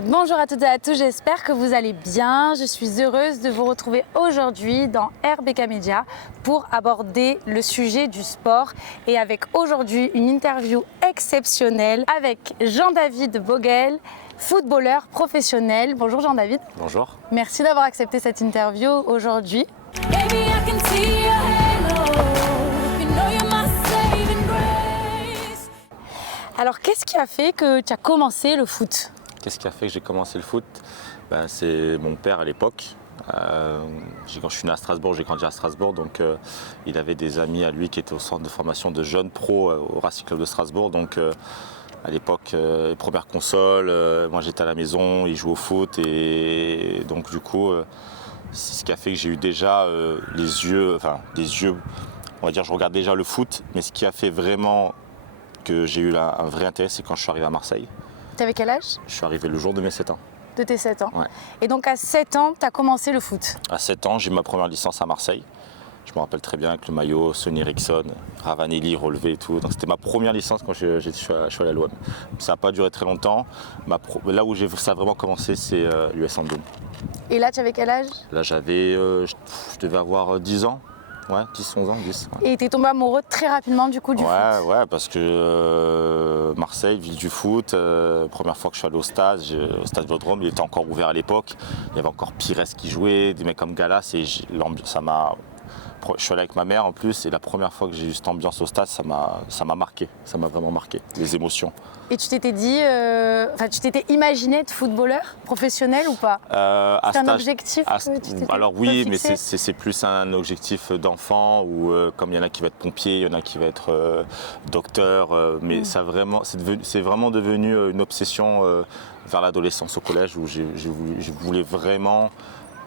Bonjour à toutes et à tous, j'espère que vous allez bien. Je suis heureuse de vous retrouver aujourd'hui dans RBK Media pour aborder le sujet du sport et avec aujourd'hui une interview exceptionnelle avec Jean-David Vogel, footballeur professionnel. Bonjour Jean-David. Bonjour. Merci d'avoir accepté cette interview aujourd'hui. Alors qu'est-ce qui a fait que tu as commencé le foot ? Qu'est-ce qui a fait que j'ai commencé le foot? C'est mon père à l'époque. Quand je suis né à Strasbourg, j'ai grandi à Strasbourg, donc il avait des amis à lui qui étaient au centre de formation de jeunes pros au Racing Club de Strasbourg. Donc à l'époque, première console, moi j'étais à la maison, il jouait au foot et donc du coup c'est ce qui a fait que j'ai eu déjà des yeux, on va dire je regarde déjà le foot, mais ce qui a fait vraiment que j'ai eu un vrai intérêt, c'est quand je suis arrivé à Marseille. Tu avais quel âge ? Je suis arrivé le jour de mes 7 ans. De tes 7 ans. Ouais. Et donc à 7 ans, tu as commencé le foot. À 7 ans, j'ai eu ma première licence à Marseille. Je me rappelle très bien avec le maillot, Sonny Eriksson, Ravanelli, relevé et tout. Donc c'était ma première licence quand je suis allé à l'OM. Ça n'a pas duré très longtemps. Là où ça a vraiment commencé, c'est l'US Andone. Et là, tu avais quel âge ? Là, je devais avoir 10 ans. Ouais, 10, 11 ans, 10. Ouais. Et tu es tombé amoureux très rapidement du coup du foot. Ouais, parce que Marseille, ville du foot, première fois que je suis allé au stade Vélodrome, il était encore ouvert à l'époque. Il y avait encore Pires qui jouait, des mecs comme Galas, et ça m'a... Je suis allé avec ma mère en plus, et la première fois que j'ai eu cette ambiance au stade, ça m'a marqué, ça m'a vraiment marqué, les émotions. Et tu t'étais dit, tu t'étais imaginé être footballeur professionnel ou pas ? C'est un objectif que tu t'étais Alors oui, mais fixé ? c'est plus un objectif d'enfant où comme il y en a qui va être pompier, il y en a qui va être docteur, mais c'est vraiment devenu une obsession vers l'adolescence au collège où je voulais vraiment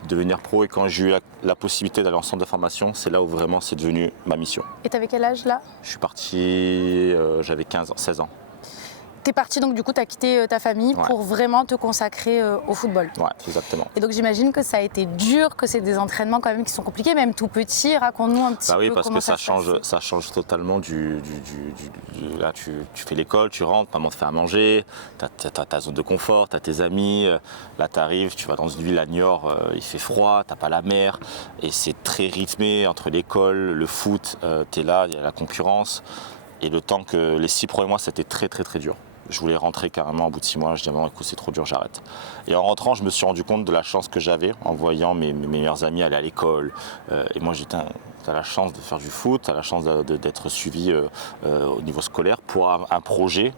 devenir pro, et quand j'ai eu la possibilité d'aller en centre de formation, c'est là où vraiment c'est devenu ma mission. Et tu avais quel âge là ? Je suis parti, j'avais 16 ans. Tu es parti donc du coup, tu as quitté ta famille pour vraiment te consacrer au football. Ouais, exactement. Et donc j'imagine que ça a été dur, que c'est des entraînements quand même qui sont compliqués, même tout petit. Raconte-nous un petit peu oui, parce comment que ça change totalement là, tu fais l'école, tu rentres, maman te fait à manger, tu as ta zone de confort, tu as tes amis. Là, tu arrives, tu vas dans une ville à Niort, il fait froid, tu n'as pas la mer, et c'est très rythmé entre l'école, le foot, tu es là, il y a la concurrence. Et le temps que les 6 premiers mois, c'était très très très dur. Je voulais rentrer carrément au bout de 6 mois, je disais non, écoute, c'est trop dur, j'arrête. Et en rentrant, je me suis rendu compte de la chance que j'avais en voyant mes meilleurs amis aller à l'école. Et moi, j'étais, tu as la chance de faire du foot, tu as la chance d'être suivi au niveau scolaire pour un projet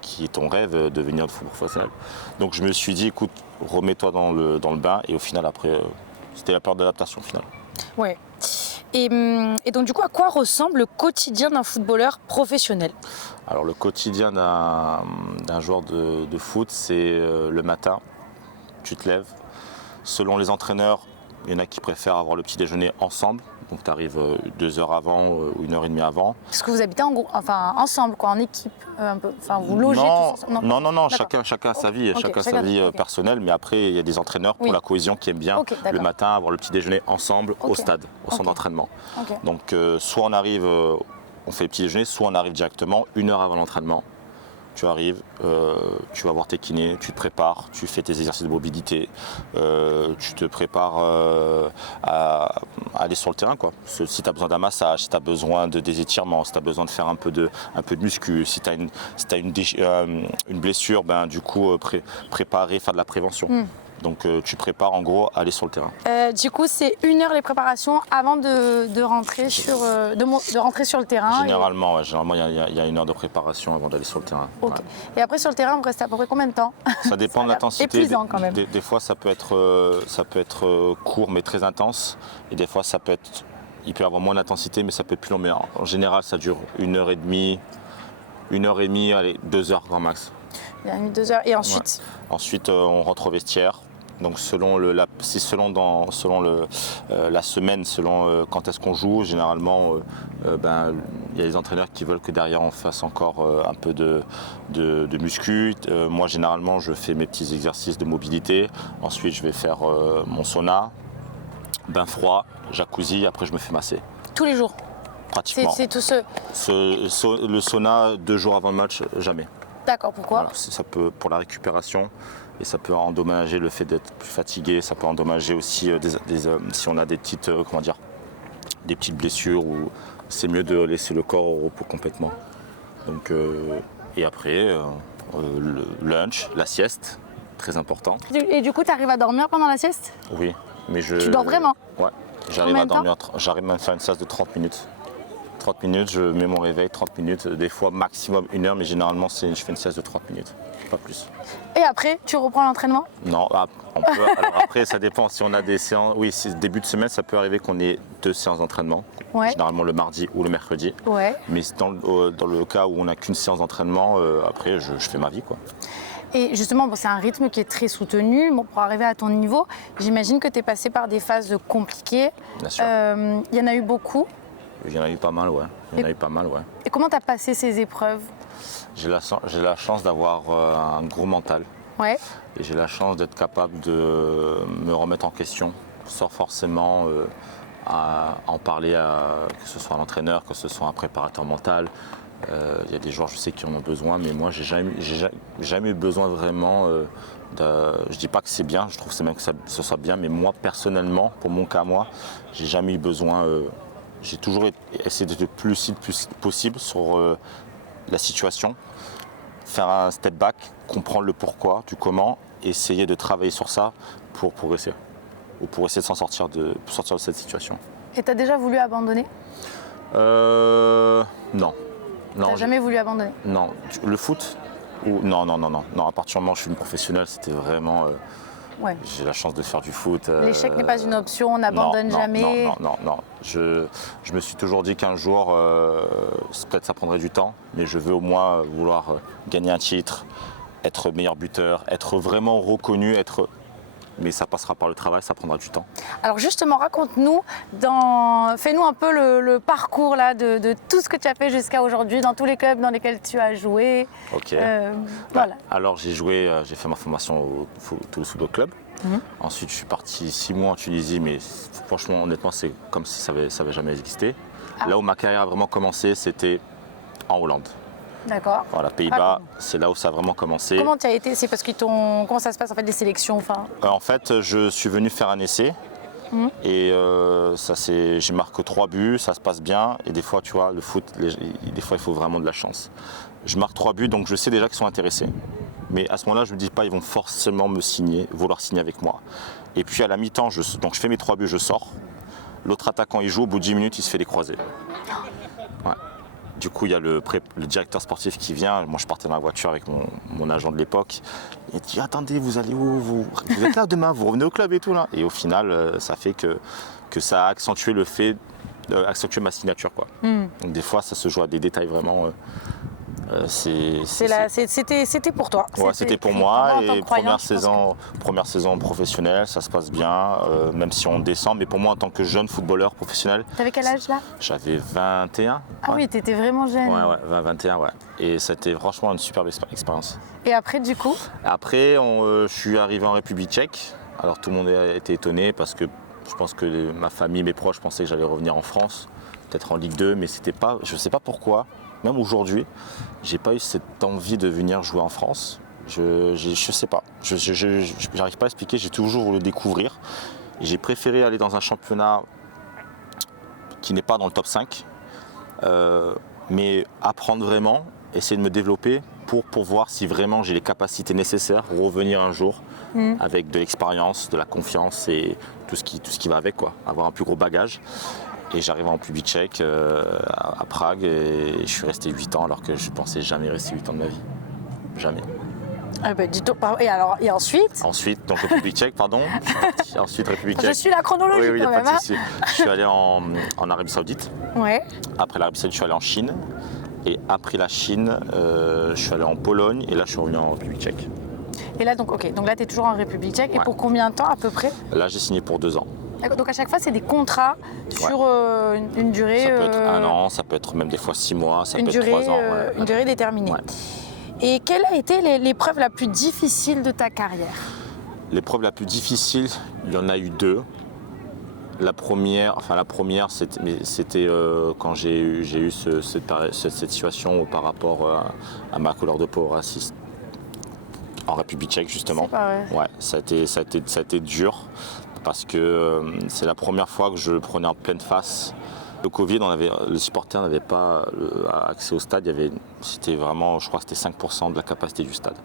qui est ton rêve, de devenir footballeur professionnel. Donc je me suis dit, écoute, remets-toi dans le bain, et au final, après, c'était la période d'adaptation au final. Ouais. Et donc du coup, à quoi ressemble le quotidien d'un footballeur professionnel ? Alors le quotidien d'un joueur de foot, c'est le matin, tu te lèves. Selon les entraîneurs, il y en a qui préfèrent avoir le petit déjeuner ensemble. Donc tu arrives 2 heures avant ou 1h30 avant. Parce que vous habitez ensemble, quoi, en équipe, un peu. Enfin, vous logez tous ensemble. Non, chacun a sa vie, sa vie personnelle. Mais après, il y a des entraîneurs pour la cohésion qui aiment bien le matin avoir le petit déjeuner ensemble au stade, au centre d'entraînement. Donc soit on arrive, on fait le petit déjeuner, soit on arrive directement 1 heure avant l'entraînement. Tu arrives, tu vas voir tes kinés, tu te prépares, tu fais tes exercices de mobilité, tu te prépares à aller sur le terrain, quoi. Si tu as besoin d'un massage, si tu as besoin des étirements, si tu as besoin de faire un peu de muscu, si tu as une blessure, du coup préparer, faire de la prévention. Donc tu prépares en gros à aller sur le terrain. Du coup, c'est 1 heure les préparations avant de rentrer sur le terrain. Généralement, il y a 1 heure de préparation avant d'aller sur le terrain. Okay. Ouais. Et après sur le terrain, vous restez à peu près combien de temps ? Ça dépend de l'intensité. Épuisant quand même. Des fois, ça peut être court mais très intense. Et des fois, il peut y avoir moins d'intensité mais ça peut être plus long. Mais en général, ça dure 1h30, 1h30, allez, 2 heures grand max. 2 heures. Et ensuite ? Ensuite, on rentre au vestiaire. Donc selon la semaine, selon quand est-ce qu'on joue, généralement il y a des entraîneurs qui veulent que derrière on fasse encore un peu de muscu. Moi généralement je fais mes petits exercices de mobilité. Ensuite je vais faire mon sauna, bain froid, jacuzzi, après je me fais masser. Tous les jours ? Pratiquement. C'est tout le sauna 2 jours avant le match, jamais. D'accord, pourquoi ? Voilà, ça peut, pour la récupération, et ça peut endommager le fait d'être plus fatigué, ça peut endommager aussi si on a des petites, des petites blessures, ou c'est mieux de laisser le corps au repos complètement. Donc, et après, le lunch, la sieste, très important. Et du coup, tu arrives à dormir pendant la sieste? Oui, mais Tu dors vraiment? Ouais, j'arrive à dormir, j'arrive même à faire une sieste de 30 minutes. 30 minutes, je mets mon réveil, 30 minutes, des fois maximum 1 heure, mais généralement je fais une sieste de 30 minutes, pas plus. Et après, tu reprends l'entraînement? Non, on peut. Alors après, ça dépend si on a des séances. Oui, début de semaine, ça peut arriver qu'on ait 2 séances d'entraînement, généralement le mardi ou le mercredi. Ouais. Mais dans le cas où on n'a qu'une séance d'entraînement, après, je fais ma vie, quoi. Et justement, c'est un rythme qui est très soutenu. Bon, pour arriver à ton niveau, j'imagine que tu es passé par des phases compliquées. Bien sûr. Il y en a eu beaucoup. Il y en a eu pas mal, ouais. Et comment tu as passé ces épreuves? J'ai la chance d'avoir un gros mental. Ouais. Et j'ai la chance d'être capable de me remettre en question, sans forcément en parler que ce soit à l'entraîneur, que ce soit un préparateur mental. Il y a des joueurs, je sais, qui en ont besoin, mais moi, j'ai jamais eu besoin vraiment je dis pas que c'est bien, je trouve que c'est même que ce soit bien, mais moi, personnellement, pour mon cas, j'ai jamais eu besoin. J'ai toujours essayé d'être le plus lucide possible sur la situation, faire un step back, comprendre le pourquoi, du comment, essayer de travailler sur ça pour progresser, ou pour essayer de sortir de cette situation. Et tu as déjà voulu abandonner? Non. T'as jamais voulu abandonner? Non. Le foot? Non. À partir du moment où je suis une professionnelle, c'était vraiment... Ouais. J'ai la chance de faire du foot. L'échec n'est pas une option, on n'abandonne jamais. Non. Je me suis toujours dit qu'un jour, peut-être ça prendrait du temps, mais je veux au moins vouloir gagner un titre, être meilleur buteur, être vraiment reconnu, mais ça passera par le travail, ça prendra du temps. Alors justement, raconte-nous, fais-nous un peu le parcours là, de tout ce que tu as fait jusqu'à aujourd'hui, dans tous les clubs dans lesquels tu as joué. Ok. Voilà. Alors j'ai fait ma formation au Toulouse Football Club. Ensuite je suis parti 6 mois en Tunisie, mais franchement, honnêtement, c'est comme si ça avait jamais existé. Là où ma carrière a vraiment commencé, c'était en Hollande. D'accord. Voilà, Pays-Bas, c'est là où ça a vraiment commencé. Comment tu as été? C'est parce qu'ils comment ça se passe en fait, les sélections En fait, je suis venu faire un essai et j'ai marqué 3 buts, ça se passe bien. Et des fois, tu vois, le foot, des fois, il faut vraiment de la chance. Je marque 3 buts, donc je sais déjà qu'ils sont intéressés. Mais à ce moment-là, je ne me dis pas, ils vont forcément vouloir signer avec moi. Et puis à la mi-temps, donc je fais mes 3 buts, je sors. L'autre attaquant, il joue, au bout de 10 minutes, il se fait les croisés. Ouais. Du coup, il y a le directeur sportif qui vient. Moi, je partais dans la voiture avec mon agent de l'époque. Il dit « Attendez, vous allez où vous êtes là demain, vous revenez au club et tout là ». Et au final, ça fait que ça a accentué accentué ma signature, quoi. Donc des fois, ça se joue à des détails vraiment. C'était pour toi. Ouais, c'était pour moi. Et première saison professionnelle, ça se passe bien, même si on descend. Mais pour moi, en tant que jeune footballeur professionnel. T'avais quel âge là? J'avais 21. Ah oui, t'étais vraiment jeune. Ouais, 21, ouais. Et c'était franchement une superbe expérience. Et après, du coup? Après, je suis arrivé en République tchèque. Alors tout le monde a été étonné parce que je pense que ma famille, mes proches pensaient que j'allais revenir en France, peut-être en Ligue 2, mais c'était pas. Je sais pas pourquoi. Même aujourd'hui, j'ai pas eu cette envie de venir jouer en France. Je sais pas. J'arrive pas à expliquer. J'ai toujours voulu le découvrir. J'ai préféré aller dans un championnat qui n'est pas dans le top 5, mais apprendre vraiment, essayer de me développer pour voir si vraiment j'ai les capacités nécessaires pour revenir un jour avec de l'expérience, de la confiance et tout ce qui va avec, quoi. Avoir un plus gros bagage. Et j'arrive en République tchèque à Prague et je suis resté 8 ans alors que je pensais jamais rester 8 ans de ma vie. Jamais. Ah bah, et ensuite? Ensuite, donc République tchèque, pardon. Ensuite République tchèque. Je suis la chronologie oui, quand même. pas de souci. Je suis allé en Arabie Saoudite. Ouais. Après l'Arabie Saoudite, je suis allé en Chine. Et après la Chine, je suis allé en Pologne et là je suis revenu en République tchèque. Et là donc là tu es toujours en République tchèque. Et Ouais. pour combien de temps à peu près? Là j'ai signé pour 2 ans. Donc à chaque fois c'est des contrats sur une durée. Ça peut être 1 an, ça peut être même des fois 6 mois, ça peut être 3 ans. Une durée déterminée. Ouais. Et quelle a été l'épreuve la plus difficile de ta carrière? L'épreuve la plus difficile, il y en a eu 2. La première, c'était quand j'ai eu cette situation par rapport à ma couleur de peau raciste. en République tchèque justement. C'est pas vrai. Ouais, ça a été dur parce que c'est la première fois que je le prenais en pleine face. Le Covid, les supporters n'avaient pas accès au stade. C'était vraiment, je crois que c'était 5% de la capacité du stade.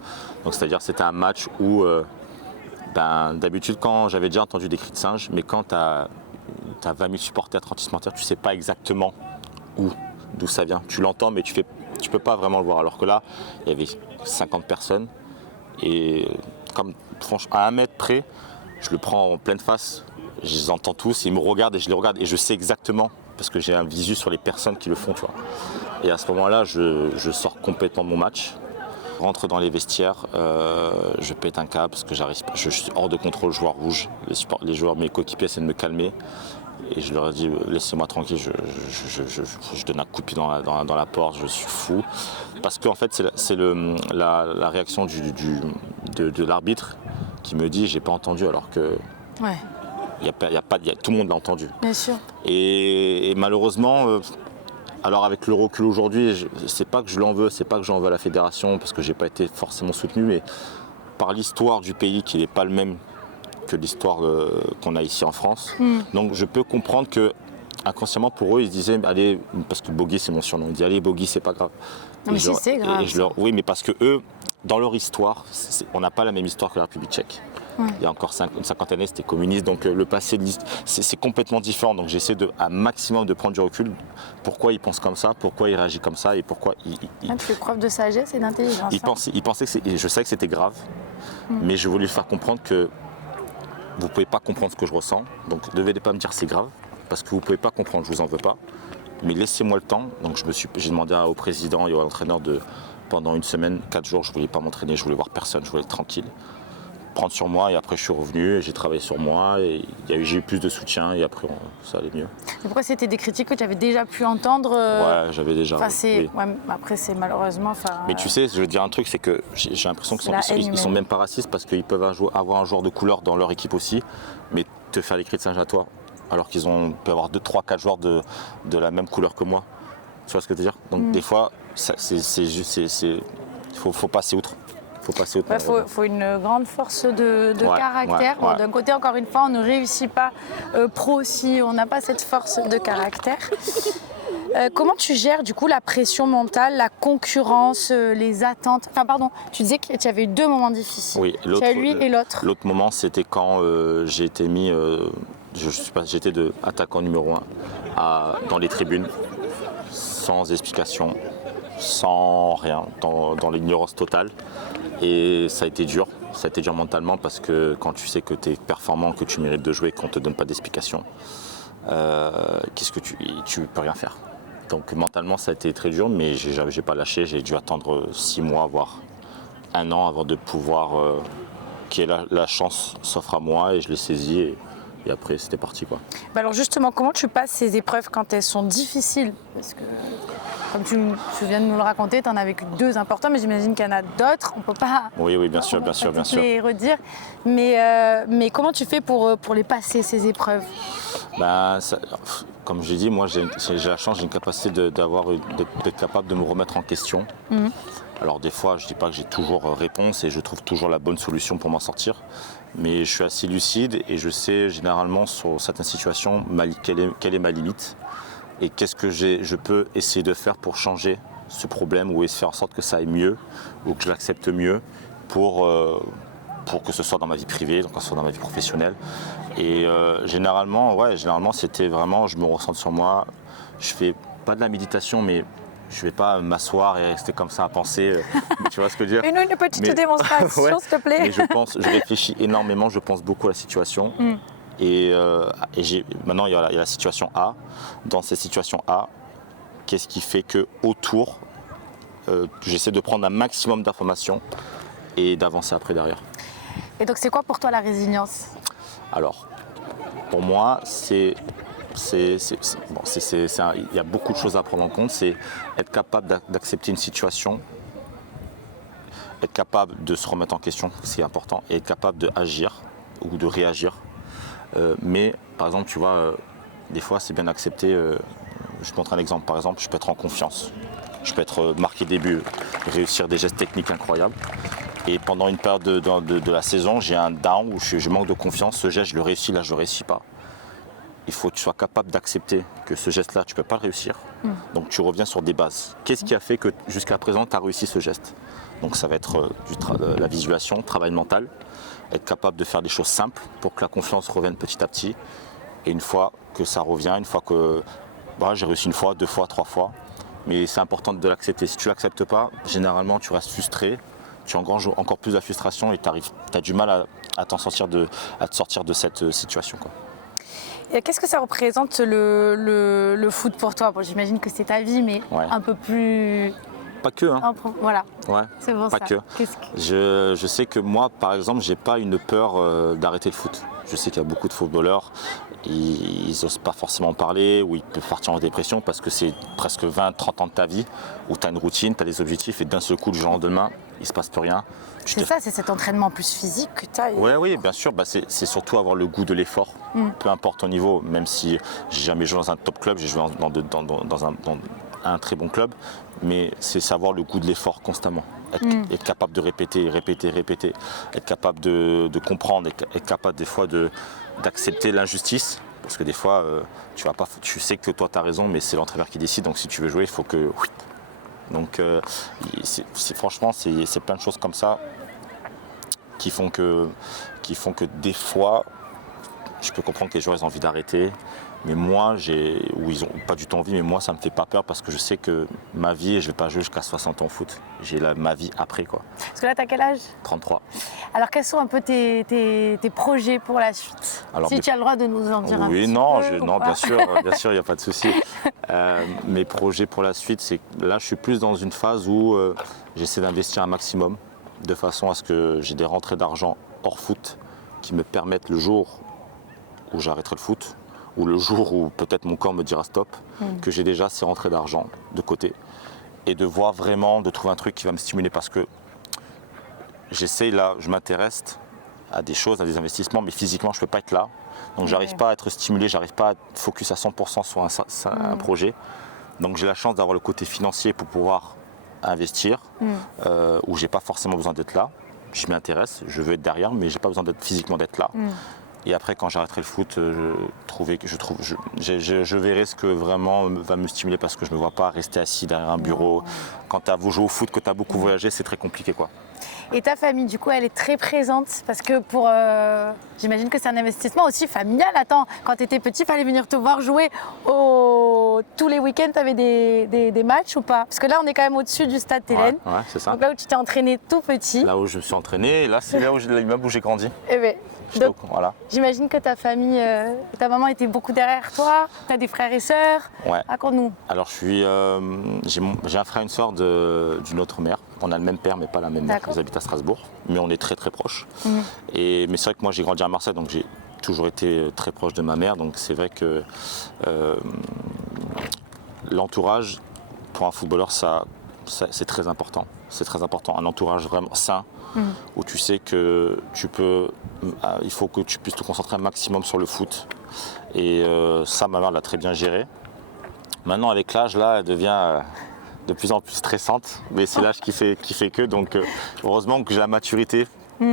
Donc c'est-à-dire c'était un match où, d'habitude quand j'avais déjà entendu des cris de singe, mais quand tu as 20 000 supporters, 30 000 supporters, tu ne sais pas exactement d'où ça vient. Tu l'entends, mais tu peux pas vraiment le voir. Alors que là, il y avait 50 personnes et comme franchement à 1 mètre près, je le prends en pleine face. Je les entends tous, ils me regardent et je les regarde et je sais exactement parce que j'ai un visu sur les personnes qui le font, tu vois. Et à ce moment-là, je sors complètement de mon match, je rentre dans les vestiaires, je pète un câble parce que je suis hors de contrôle, je vois rouge. Les joueurs, mes coéquipiers essaient de me calmer et je leur ai dit laissez-moi tranquille, je donne un coup de pied dans la porte, je suis fou. Parce qu'en fait, c'est la réaction de l'arbitre qui me dit j'ai pas entendu alors que. Ouais. Tout le monde l'a entendu. Bien sûr. Et malheureusement, alors avec le recul aujourd'hui, c'est pas que je l'en veux, c'est pas que j'en veux à la fédération parce que j'ai pas été forcément soutenu, mais par l'histoire du pays qui n'est pas le même que l'histoire qu'on a ici en France. Donc je peux comprendre que inconsciemment pour eux, ils se disaient allez, parce que Bogi c'est mon surnom, ils disaient allez Bogi c'est pas grave. Non, mais c'est grave. Oui, mais parce que eux, dans leur histoire, on n'a pas la même histoire que la République tchèque. Il y a encore une cinquantaine d'années, c'était communiste, donc le passé, c'est complètement différent. Donc j'essaie un maximum de prendre du recul. Pourquoi ils pensent comme ça, pourquoi ils réagissent comme ça et pourquoi tu fais preuve de sagesse et d'intelligence. Ils pensaient que je savais que c'était grave, mais je voulais leur faire comprendre que vous ne pouvez pas comprendre ce que je ressens. Donc ne devez pas me dire c'est grave, parce que vous ne pouvez pas comprendre, je ne vous en veux pas. Mais laissez-moi le temps. Donc j'ai demandé au président et à l'entraîneur pendant 1 semaine, 4 jours, je ne voulais pas m'entraîner, je voulais voir personne, je voulais être tranquille. Prendre sur moi et après je suis revenu et j'ai travaillé sur moi et j'ai eu plus de soutien et après ça allait mieux. Et pourquoi c'était des critiques que tu avais déjà pu entendre Ouais, j'avais déjà. Oui. Ouais, après c'est malheureusement. Mais tu sais, je veux dire un truc, c'est que j'ai l'impression qu'ils sont même pas racistes parce qu'ils peuvent avoir un joueur de couleur dans leur équipe aussi, mais te faire les cris de singe à toi, alors qu'ils peuvent avoir 2, 3, 4 joueurs de la même couleur que moi. Tu vois ce que je veux dire? Donc des fois, il faut passer outre. Il faut une grande force de caractère. Ouais. D'un côté, encore une fois, on ne réussit pas pro si on n'a pas cette force de caractère. Comment tu gères du coup la pression mentale, la concurrence, les attentes? Enfin pardon, tu disais que tu avais eu 2 moments difficiles. Oui, tu as lui et l'autre. L'autre moment, c'était quand j'ai été mis, j'étais attaquant numéro 1 dans les tribunes, sans explication, sans rien, dans l'ignorance totale. Et ça a été dur mentalement parce que quand tu sais que tu es performant, que tu mérites de jouer, qu'on ne te donne pas d'explication, qu'est-ce que tu peux rien faire. Donc mentalement ça a été très dur, mais j'ai pas lâché, j'ai dû attendre 6 mois, voire 1 an avant de pouvoir que la chance s'offre à moi et je l'ai saisie et après c'était parti quoi. Alors justement, comment tu passes ces épreuves quand elles sont difficiles? Parce que comme tu viens de nous le raconter, tu en as vécu 2 importants, mais j'imagine qu'il y en a d'autres. On ne peut pas bien sûr. les redire. Mais comment tu fais pour les passer, ces épreuves? Comme j'ai dit, moi j'ai la chance, j'ai une capacité d'être capable de me remettre en question. Alors des fois, je ne dis pas que j'ai toujours réponse et je trouve toujours la bonne solution pour m'en sortir. Mais je suis assez lucide et je sais généralement sur certaines situations quelle est ma limite. Et qu'est-ce que je peux essayer de faire pour changer ce problème ou faire en sorte que ça aille mieux ou que je l'accepte mieux pour que ce soit dans ma vie privée, que ce soit dans ma vie professionnelle. Et généralement, c'était vraiment, je me ressens sur moi. Je fais pas de la méditation, mais je vais pas m'asseoir et rester comme ça à penser. Tu vois ce que je veux dire? Une petite démonstration, ouais, s'il te plaît. Mais je réfléchis énormément, je pense beaucoup à la situation. Et maintenant, il y a la situation A. Dans cette situation A, qu'est-ce qui fait que autour, j'essaie de prendre un maximum d'informations et d'avancer après derrière. Et donc, c'est quoi pour toi la résilience? Alors, pour moi, il y a beaucoup de choses à prendre en compte. C'est être capable d'accepter une situation, être capable de se remettre en question, c'est important, et être capable d'agir ou de réagir. Mais par exemple, tu vois, des fois c'est bien d'accepter, je te montre un exemple, par exemple, je peux être en confiance, je peux être marqué des buts, réussir des gestes techniques incroyables, Et pendant une période de la saison, j'ai un down où je manque de confiance. Ce geste, je le réussis, là, je ne le réussis pas. Il faut que tu sois capable d'accepter que ce geste-là, tu ne peux pas le réussir. Donc tu reviens sur des bases. Qu'est-ce qui a fait que jusqu'à présent, tu as réussi ce geste? Donc ça va être la visualisation, travail mental, être capable de faire des choses simples pour que la confiance revienne petit à petit. Et une fois que ça revient, une fois que j'ai réussi une fois, 2 fois, 3 fois, mais c'est important de l'accepter. Si tu ne l'acceptes pas, généralement tu restes frustré, tu engranges encore plus la frustration et tu as du mal à te sortir de cette situation, quoi. Et qu'est-ce que ça représente le foot pour toi? Bon, j'imagine que c'est ta vie, mais Ouais. un peu plus... Pas que, hein. Voilà, Ouais, c'est bon pas ça. que. Je sais que moi, par exemple, j'ai pas une peur d'arrêter le foot. Je sais qu'il y a beaucoup de footballeurs, ils n'osent pas forcément parler ou ils peuvent partir en dépression parce que c'est presque 20-30 ans de ta vie où tu as une routine, tu as des objectifs et d'un seul coup, du jour au lendemain, il ne se passe plus rien. C'est ça, c'est cet entraînement plus physique que tu as. Oui, bien sûr. C'est surtout avoir le goût de l'effort, peu importe ton niveau. Même si j'ai jamais joué dans un top club, j'ai joué dans un très bon club, mais c'est savoir le goût de l'effort constamment. Être capable de répéter, être capable de comprendre, être capable des fois d'accepter l'injustice. Parce que des fois, tu sais que toi tu as raison, mais c'est l'entraîneur qui décide. Donc si tu veux jouer, il faut que... Donc franchement, c'est plein de choses comme ça qui font que des fois, je peux comprendre que les joueurs ils ont envie d'arrêter. Mais moi, ou ils n'ont pas du tout envie, mais moi, ça ne me fait pas peur parce que je sais que ma vie, je ne vais pas jouer jusqu'à 60 ans au foot. J'ai ma vie après, quoi. Parce que là, tu as quel âge? 33. Alors, quels sont un peu tes projets pour la suite? Si tu as le droit de nous en dire un petit peu. Non, bien sûr, il n'y a pas de souci. Mes projets pour la suite, c'est que là, je suis plus dans une phase où j'essaie d'investir un maximum de façon à ce que j'ai des rentrées d'argent hors foot qui me permettent le jour où j'arrêterai le foot, ou le jour où peut-être mon corps me dira stop, que j'ai déjà ces rentrées d'argent de côté et de voir vraiment, de trouver un truc qui va me stimuler parce que j'essaye là, je m'intéresse à des choses, à des investissements, mais physiquement je ne peux pas être là. Donc j'arrive pas à être stimulé, j'arrive pas à être focus à 100% sur un projet. Donc j'ai la chance d'avoir le côté financier pour pouvoir investir, où j'ai pas forcément besoin d'être là. Je m'y intéresse, je veux être derrière, mais j'ai pas besoin physiquement d'être là. Et après, quand j'arrêterai le foot, je verrai ce que vraiment va me stimuler parce que je ne me vois pas rester assis derrière un bureau. Quand tu as joué au foot, que tu as beaucoup voyagé, c'est très compliqué, quoi. Et ta famille, du coup, elle est très présente parce que j'imagine que c'est un investissement aussi familial. Attends, quand tu étais petit, il fallait venir te voir jouer tous les week-ends, tu avais des matchs ou pas? Parce que là, on est quand même au-dessus du stade Télène. Ouais, c'est ça. Donc là où tu t'es entraîné tout petit. Là où je me suis entraîné, et là, c'est là où l'immeuble où j'ai grandi. Eh bien, donc, voilà. J'imagine que ta famille, ta maman était beaucoup derrière toi. Tu as des frères et sœurs. Ouais. Raconte-nous. Alors, j'ai un frère et une sœur d'une autre mère. On a le même père, mais pas la même mère. Ils habitent à Strasbourg, mais on est très très proches. Mais c'est vrai que moi, j'ai grandi à Marseille, donc j'ai toujours été très proche de ma mère. Donc c'est vrai que l'entourage, pour un footballeur, c'est très important. C'est très important. Un entourage vraiment sain, où tu sais que il faut que tu puisses te concentrer un maximum sur le foot. Et ça, ma mère l'a très bien géré. Maintenant, avec l'âge, là, elle devient de plus en plus stressante. Mais c'est l'âge qui fait que. Donc, heureusement que j'ai la maturité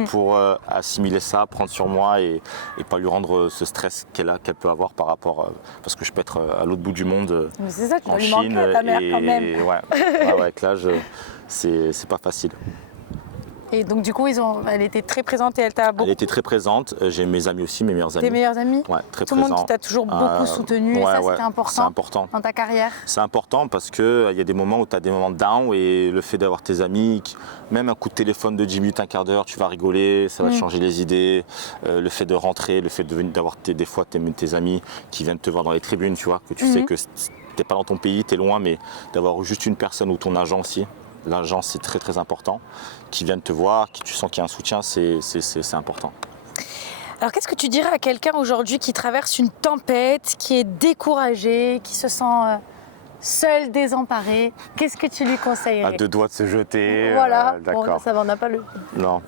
pour assimiler ça, prendre sur moi et pas lui rendre ce stress qu'elle peut avoir par rapport... parce que je peux être à l'autre bout du monde, mais c'est ça, tu en lui Chine. manquer à ta mère quand même. Ouais, avec l'âge, c'est pas facile. Et donc du coup, elle était très présente et elle t'a beaucoup... Elle était très présente. J'ai mes amis aussi, mes meilleurs amis. Tes meilleurs amis? Ouais, très Tout présent. Le monde qui t'a toujours beaucoup soutenu, et ça c'était important. C'est important. Dans ta carrière? C'est important parce qu'il y a des moments où tu as des moments de down et le fait d'avoir tes amis, même un coup de téléphone de 10 minutes, un quart d'heure, tu vas rigoler, ça va te changer les idées. Le fait de rentrer, le fait d'avoir des fois tes amis qui viennent te voir dans les tribunes, tu vois, que tu sais que tu n'es pas dans ton pays, tu es loin, mais d'avoir juste une personne ou ton agent aussi. L'agent, c'est très très important, qui viennent te voir, qui tu sens qu'il y a un soutien, c'est important. Alors qu'est-ce que tu dirais à quelqu'un aujourd'hui qui traverse une tempête, qui est découragé, qui se sent seul, désemparé? Qu'est-ce que tu lui conseillerais? À 2 doigts de se jeter. Voilà, d'accord. Bon, ça va, on n'a pas le... Non.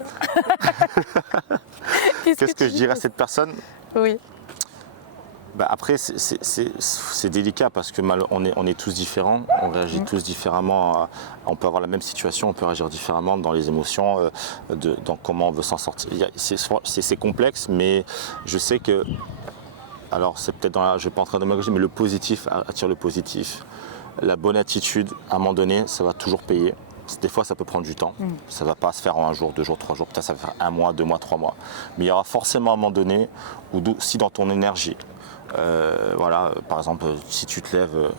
Qu'est-ce que je dirais à cette personne? Oui. Bah après, c'est délicat parce que on est tous différents, on réagit tous différemment. On peut avoir la même situation, on peut réagir différemment dans les émotions, dans comment on veut s'en sortir. C'est complexe, mais je sais que, alors c'est peut-être je ne vais pas entrer dans le démagogie, mais le positif attire le positif. La bonne attitude, à un moment donné, ça va toujours payer. Des fois, ça peut prendre du temps. Ça ne va pas se faire en 1 jour, 2 jours, 3 jours. Peut-être ça va faire 1 mois, 2 mois, 3 mois. Mais il y aura forcément un moment donné où, si dans ton énergie, voilà, par exemple, si tu te lèves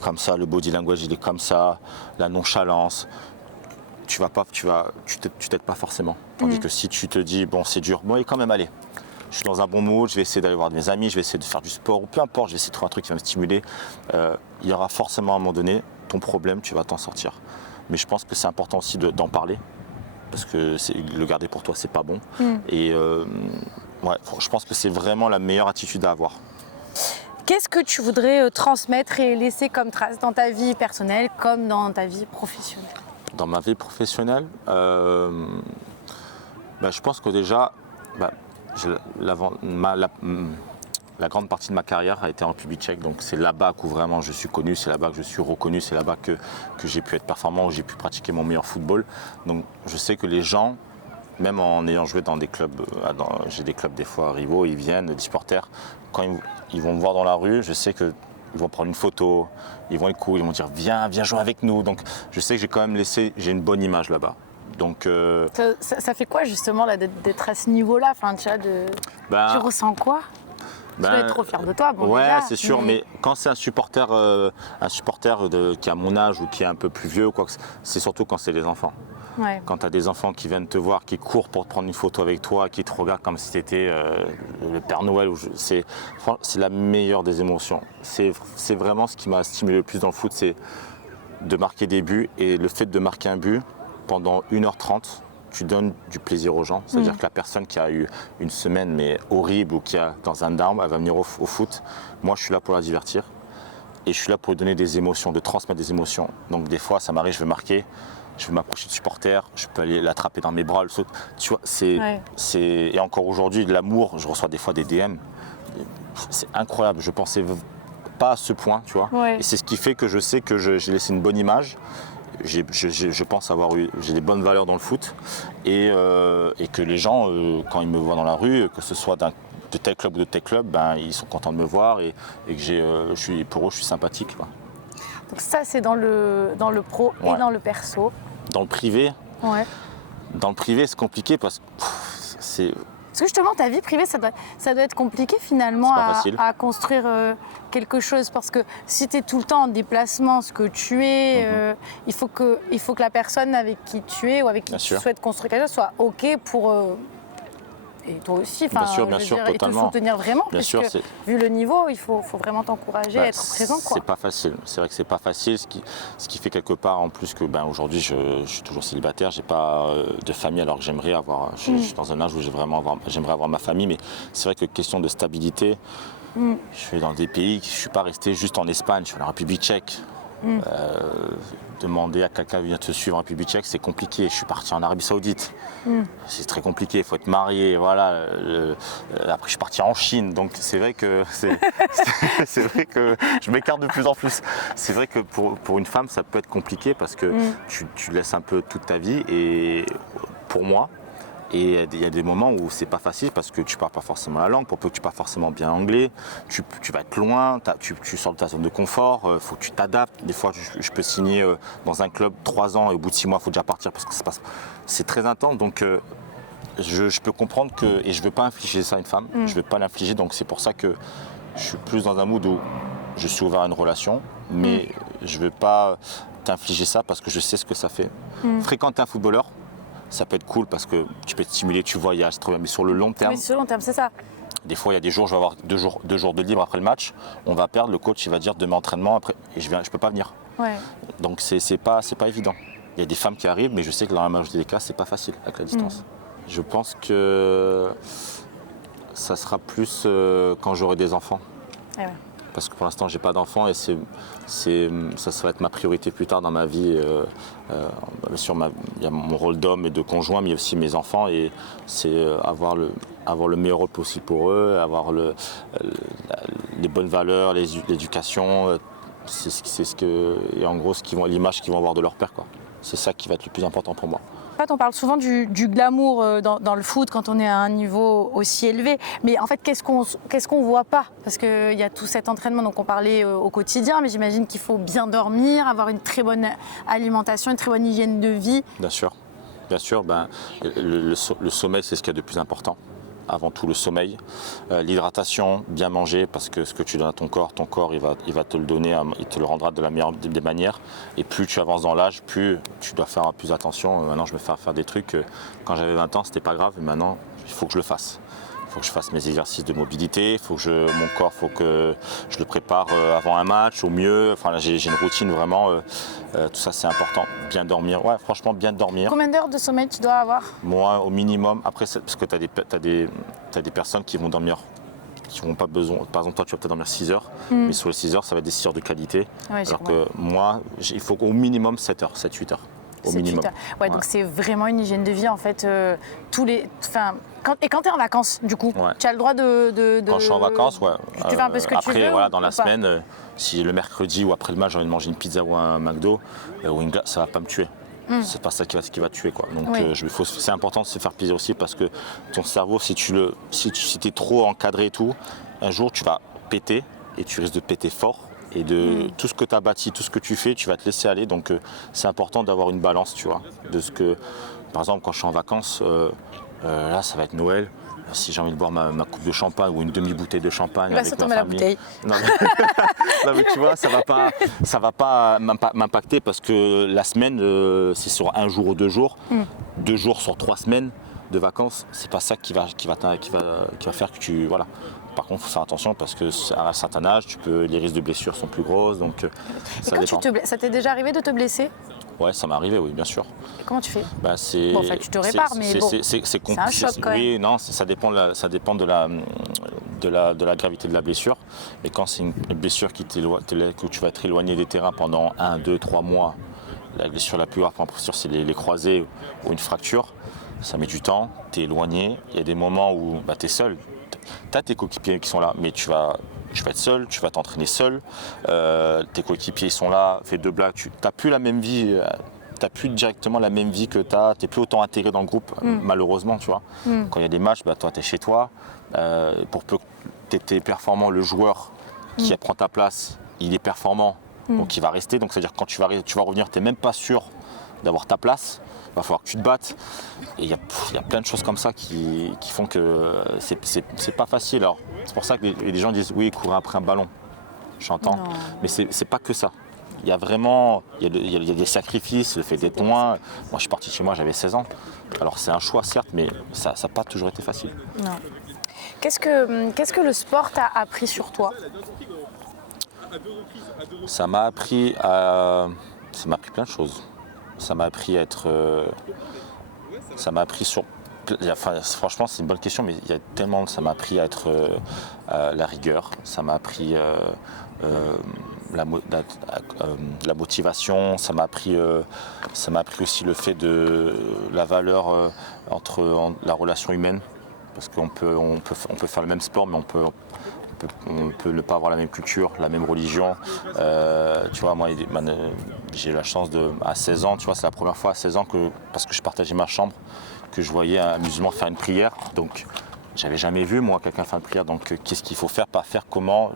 comme ça, le body language il est comme ça, la nonchalance, tu t'aides pas forcément. Tandis que si tu te dis bon c'est dur, bon et quand même allez, je suis dans un bon mood, je vais essayer d'aller voir mes amis, je vais essayer de faire du sport ou peu importe, je vais essayer de trouver un truc qui va me stimuler. Il y aura forcément à un moment donné ton problème, tu vas t'en sortir. Mais je pense que c'est important aussi d'en parler parce que le garder pour toi c'est pas bon. Et ouais, je pense que c'est vraiment la meilleure attitude à avoir. Qu'est-ce que tu voudrais transmettre et laisser comme trace dans ta vie personnelle comme dans ta vie professionnelle? Dans ma vie professionnelle, je pense que déjà, la grande partie de ma carrière a été en République tchèque, donc c'est là-bas que vraiment je suis connu, c'est là-bas que je suis reconnu, c'est là-bas que j'ai pu être performant, où j'ai pu pratiquer mon meilleur football. Donc je sais que les gens, même en ayant joué dans des clubs, j'ai des clubs des fois rivaux, ils viennent, des supporters, quand ils vont me voir dans la rue, je sais qu'ils vont prendre une photo, ils vont être cool, ils vont dire viens jouer avec nous. Donc je sais que j'ai quand même j'ai une bonne image là-bas. Donc, ça fait quoi justement là, d'être à ce niveau-là, enfin, tu ressens quoi? Tu dois être trop fier de toi. Bon, ouais, déjà, c'est sûr, mais quand c'est un supporter qui a mon âge ou qui est un peu plus vieux, ou quoi, c'est surtout quand c'est les enfants. Ouais. Quand tu as des enfants qui viennent te voir, qui courent pour te prendre une photo avec toi, qui te regardent comme si tu étais le Père Noël, c'est la meilleure des émotions. C'est vraiment ce qui m'a stimulé le plus dans le foot, c'est de marquer des buts. Et le fait de marquer un but pendant 1h30, tu donnes du plaisir aux gens. C'est-à-dire que la personne qui a eu une semaine mais horrible ou qui est dans un down, elle va venir au foot. Moi, je suis là pour la divertir. Et je suis là pour lui donner des émotions, de transmettre des émotions. Donc des fois, ça m'arrive, je veux marquer. Je vais m'approcher du supporter, je peux aller l'attraper dans mes bras, le sauter. Tu vois, et encore aujourd'hui, de l'amour, je reçois des fois des DM. C'est incroyable, je pensais pas à ce point, tu vois. Ouais. Et c'est ce qui fait que je sais que j'ai laissé une bonne image. Je pense j'ai des bonnes valeurs dans le foot. Et que les gens, quand ils me voient dans la rue, que ce soit de tel club ou de tel club, ben, ils sont contents de me voir et que pour eux, je suis sympathique, quoi. Donc ça, c'est dans le pro et dans le perso. Dans le privé, Ouais. Dans le privé, c'est compliqué parce que c'est... Parce que justement, ta vie privée, ça doit être compliqué finalement C'est pas facile. à construire quelque chose. Parce que si tu es tout le temps en déplacement, ce que tu es, il faut que la personne avec qui tu es ou avec qui Bien tu sûr. souhaites construire quelque chose soit OK pour... et toi aussi, Bien sûr, et te totalement. soutenir vraiment. Bien sûr, puisque, vu le niveau, il faut vraiment t'encourager à être présent. Quoi. C'est pas facile. C'est vrai que c'est pas facile. Ce qui fait quelque part en plus que aujourd'hui je suis toujours célibataire, j'ai pas de famille alors que j'aimerais avoir. Je suis dans un âge où j'aimerais avoir ma famille, mais c'est vrai que question de stabilité, je suis dans des pays, je suis pas resté juste en Espagne, je suis en République tchèque. Demander à quelqu'un de venir te suivre en République tchèque, c'est compliqué. Je suis parti en Arabie Saoudite, c'est très compliqué. Il faut être marié, voilà. Après, je suis parti en Chine, donc c'est vrai que c'est vrai que je m'écarte de plus en plus. C'est vrai que pour une femme, ça peut être compliqué parce que tu laisses un peu toute ta vie. Et pour moi. Et il y a des moments où c'est pas facile parce que tu parles pas forcément la langue, pour peu que tu parles forcément bien anglais, tu vas être loin, tu sors de ta zone de confort, faut que tu t'adaptes. Des fois, je peux signer dans un club 3 ans et au bout de 6 mois, il faut déjà partir parce que c'est très intense. Donc, je peux comprendre que, et je veux pas infliger ça à une femme, je veux pas l'infliger. Donc, c'est pour ça que je suis plus dans un mood où je suis ouvert à une relation, mais je veux pas t'infliger ça parce que je sais ce que ça fait. Fréquenter un footballeur, ça peut être cool parce que tu peux te stimuler, tu voyages, c'est trop bien. Mais sur le long terme, Oui, sur le long terme, c'est ça. des fois il y a des jours, je vais avoir 2 jours de libre après le match, on va perdre, le coach il va dire demain entraînement après, et je peux pas venir. Ouais. Donc c'est pas évident. Il y a des femmes qui arrivent, mais je sais que dans la majorité des cas, c'est pas facile avec la distance. Je pense que ça sera plus quand j'aurai des enfants. Eh ouais. Parce que pour l'instant, j'ai pas d'enfants et ça va être ma priorité plus tard dans ma vie. Bien sûr, il y a mon rôle d'homme et de conjoint, mais il y a aussi mes enfants et c'est avoir le meilleur rôle possible pour eux, avoir les bonnes valeurs, l'éducation, et en gros l'image qu'ils vont avoir de leur père, quoi. C'est ça qui va être le plus important pour moi. En fait, on parle souvent du glamour dans le foot quand on est à un niveau aussi élevé. Mais en fait, qu'est-ce qu'on voit pas? Parce qu'il y a tout cet entraînement dont on parlait au quotidien, mais j'imagine qu'il faut bien dormir, avoir une très bonne alimentation, une très bonne hygiène de vie. Bien sûr. Le sommeil, c'est ce qu'il y a de plus important. Avant tout le sommeil, l'hydratation, bien manger, parce que ce que tu donnes à ton corps il va te le donner, il te le rendra de la meilleure des manières. Et plus tu avances dans l'âge, plus tu dois faire plus attention. Maintenant, je me fais faire des trucs, quand j'avais 20 ans, c'était pas grave, mais maintenant, il faut que je le fasse. Il faut que je fasse mes exercices de mobilité, mon corps, il faut que je le prépare avant un match au mieux. Enfin, là, j'ai une routine vraiment, tout ça c'est important. Bien dormir, ouais, franchement bien dormir. Combien d'heures de sommeil tu dois avoir? Moi, au minimum, après, parce que tu as des personnes qui vont dormir, qui n'ont pas besoin. Par exemple, toi, tu vas peut-être dormir 6 heures, mais sur les 6 heures, ça va être des 6 heures de qualité. Ouais, alors que moi, il faut au minimum 7 heures, 7-8 heures. Au minimum. Ouais, donc c'est vraiment une hygiène de vie en fait. Quand tu es en vacances, du coup, tu as le droit de. Quand je suis en vacances, ouais. Tu fais un peu ce que après, tu veux. Voilà, dans la semaine, si le mercredi ou après le match, j'ai envie de manger une pizza ou un McDo ou une glace, ça va pas me tuer. C'est pas ça qui va te tuer, quoi. Donc c'est important de se faire plaisir aussi parce que ton cerveau, si tu es trop encadré et tout, un jour tu vas péter et tu risques de péter fort. Et de tout ce que tu as bâti, tout ce que tu fais, tu vas te laisser aller. Donc c'est important d'avoir une balance, tu vois. Par exemple, quand je suis en vacances, là ça va être Noël. Si j'ai envie de boire ma coupe de champagne ou une demi-bouteille de champagne avec ma famille. La bouteille. Non, mais tu vois, ça va pas m'impacter parce que la semaine, c'est sur 1 jour ou 2 jours. 2 jours sur 3 semaines de vacances, c'est pas ça qui va faire que tu... Voilà. Par contre, il faut faire attention parce qu'à un certain âge, les risques de blessures sont plus grosses. Donc, ça dépend. Ça t'est déjà arrivé de te blesser? Ouais, ça m'est arrivé, oui, bien sûr. Et comment tu fais? Bon, enfin, tu te répares, mais bon, c'est un choc quand même. Oui, non, ça dépend de la gravité de la blessure. Mais quand c'est une blessure que tu vas être éloigné des terrains pendant 1, 2, 3 mois, la blessure la plus grave, c'est les croisés ou une fracture. Ça met du temps, tu es éloigné. Il y a des moments où tu es seul. Tu as tes coéquipiers qui sont là, mais tu vas être seul, tu vas t'entraîner seul. Tes coéquipiers sont là, fais 2 blagues. Tu n'as plus la même vie, tu n'as plus directement la même vie que tu as. Tu n'es plus autant intégré dans le groupe, malheureusement, tu vois. Quand il y a des matchs, toi, tu es chez toi. Pour peu que tu étais performant, le joueur qui prend ta place, il est performant, donc il va rester. Donc, c'est-à-dire que quand tu vas revenir, tu n'es même pas sûr d'avoir ta place. Il va falloir que tu te battes. Et il y a plein de choses comme ça qui font que c'est pas facile. Alors, c'est pour ça que les gens disent oui, courir après un ballon. J'entends. Mais c'est pas que ça. Il y a vraiment il y a des sacrifices, le fait d'être loin. Moi, je suis parti de chez moi, j'avais 16 ans. Alors, c'est un choix, certes, mais ça n'a pas toujours été facile. Non. Qu'est-ce que le sport t'a appris sur toi? Ça m'a appris plein de choses. Ça m'a appris à être. Franchement, c'est une bonne question, mais il y a tellement. Ça m'a appris à être la rigueur. Ça m'a appris la motivation. Ça m'a appris aussi le fait de la valeur entre la relation humaine, parce qu'on peut faire le même sport, mais on peut ne pas avoir la même culture, la même religion. Tu vois, moi, j'ai eu la chance à 16 ans, tu vois, c'est la première fois à 16 ans parce que je partageais ma chambre, que je voyais un musulman faire une prière. Donc, j'avais jamais vu, moi, quelqu'un faire une prière. Donc, qu'est-ce qu'il faut faire, pas faire, comment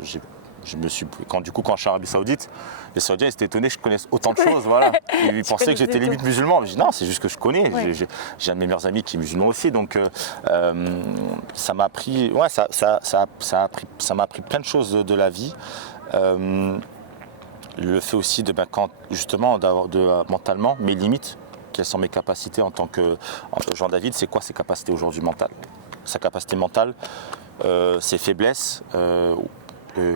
quand je suis en Arabie Saoudite, les Saoudiens ils étaient étonnés que je connaisse autant de choses, voilà. Ils pensaient que j'étais limite musulman. Mais je dis non, c'est juste que je connais. Ouais. J'ai un de mes meilleurs amis qui est musulman aussi, donc ça m'a appris, ça m'a appris plein de choses de la vie. Le fait aussi mentalement, mes limites, quelles sont mes capacités en tant que Jean-David, c'est quoi ses capacités aujourd'hui mentales? Sa capacité mentale, ses faiblesses.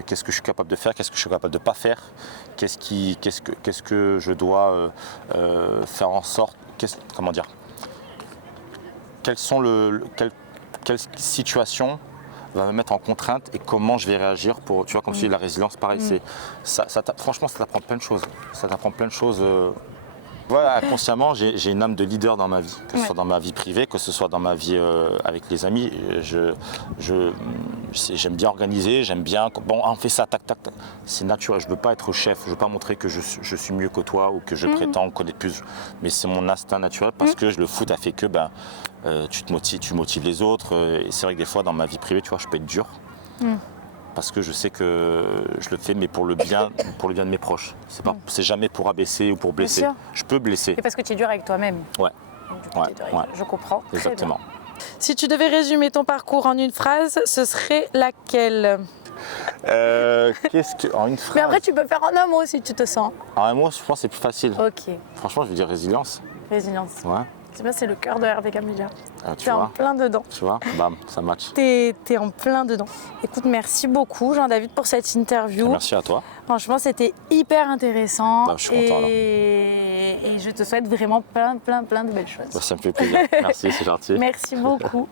Qu'est-ce que je suis capable de faire, qu'est-ce que je suis capable de ne pas faire, qu'est-ce que je dois faire en sorte, quelles situations va me mettre en contrainte et comment je vais réagir pour, tu vois, comme je dis, la résilience, pareil, franchement, ça t'apprend plein de choses. Ça t'apprend plein de choses Voilà, consciemment, j'ai une âme de leader dans ma vie, que ce soit dans ma vie privée, que ce soit dans ma vie avec les amis. J'aime bien organiser, j'aime bien. Bon, on fait ça, tac, tac, tac. C'est naturel. Je ne veux pas être chef, je ne veux pas montrer que je suis mieux que toi ou que je prétends connaître plus. Mais c'est mon instinct naturel parce que le foot a fait que tu te motives, tu motives les autres. Et c'est vrai que des fois, dans ma vie privée, tu vois, je peux être dur. Parce que je sais que je le fais, mais pour le bien de mes proches. C'est jamais pour abaisser ou pour blesser. Bien sûr. Je peux blesser. Et parce que tu es dur avec toi-même. Ouais. Donc, du coup, t'es dur avec toi. Je comprends. Très Exactement. bien. Si tu devais résumer ton parcours en une phrase, ce serait laquelle? En une phrase. Mais après, tu peux faire en un mot si tu te sens. En un mot, je pense que c'est plus facile. Ok. Franchement, je veux dire résilience. Résilience. Ouais. C'est le cœur de RB Camélia. Tu T'es en vois, plein dedans. tu vois, bam, ça match. T'es en plein dedans. Écoute, merci beaucoup Jean-David pour cette interview. Merci à toi. Franchement, c'était hyper intéressant. Bah, je suis content, alors. Et je te souhaite vraiment plein de belles choses. Bah, ça me fait plaisir. Merci, c'est gentil. Merci beaucoup.